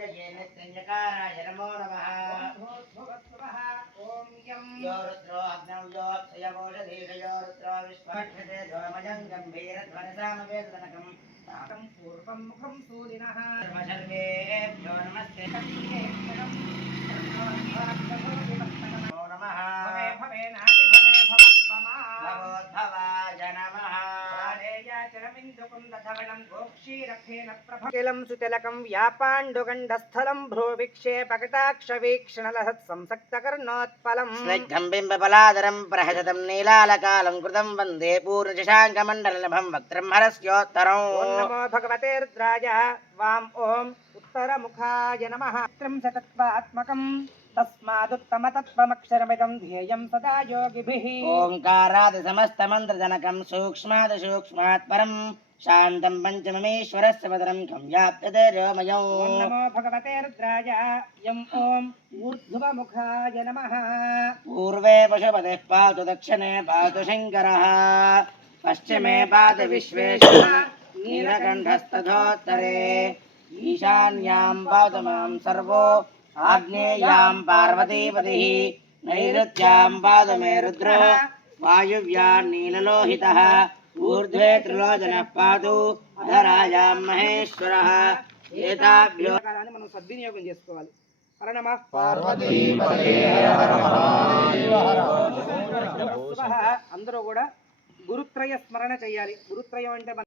లింగంబూజయేనకారాయ నమో నమః. ఓం యం యో రుద్రో అగ్నౌ యోక్షయమోషధీషయో రుద్రో విశ్వక్షతే ధ్వమయం గంభీరధ్వనసామవేదనకం పూర్వం ముఖం సూరిణః కిలం సుతిలకం వ్యాపాండుగండస్థలం భ్రూవిక్షేపకటాక్షవీక్షణలహత్ సంసక్తకర్ణోత్పలం స్నిగ్ధం బింబబలాదరం ప్రహసతం నీలాలకాలం కృతం వందే పూర్ణశశాంకమండలనభం వక్త్రం హరస్యోత్తరం. ఓం నమో భగవతే రుద్రాయ. వాం ఓం तस्मादुत्तमतत्त्वमक्षरमिदं ध्येयं सदा योगिभिः। ओङ्कारात् सूक्ष्मात् सूक्ष्मात् परं शान्तं पञ्चममेश्वरस्य व्याप्यते नमो भगवते रुद्राय। नमः। पूर्वे पशुपतिः पातु दक्षिणे पातु शङ्करः। पश्चिमे पातु विश्वेश्वर। नीलकंठस्तथोत्तरे ईशान्यां पातु माँ सर्वो ఆగ్నేయాం పార్వతీపతిः నైరుత్యాం పాతు మే రుద్రో వాయువ్యాం నీలలోహితः ఊర్ధ్వే త్రిలోచనः పాతు అధరాయాం మహేశ్వరः ఏతాభ్యో మనం సద్వినియోగం చేసుకోవాలి. అందరూ కూడా గురుత్రయ స్మరణ చేయాలి. గురుత్రయం అంటే మన